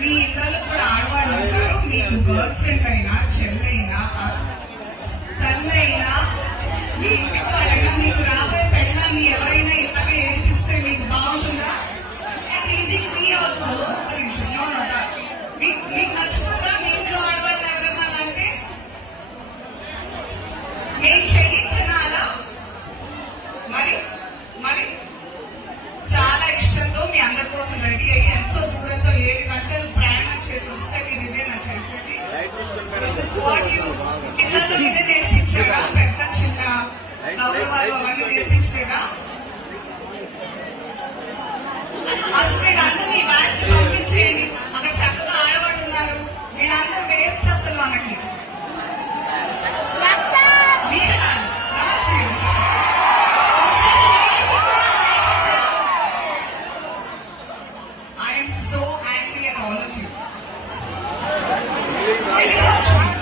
మీ ఇళ్ళలో కూడా ఆడవాళ్ళు ఉంటారు. మీకు గర్ల్ ఫ్రెండ్ అయినా చెల్లె గంటలు ప్రయాణం చేసి వస్తే నేను ఇదే నా చేసేది నేర్పించారా? పెద్ద చిన్న నవ్వులు అవన్నీ నేర్పించారా Yes.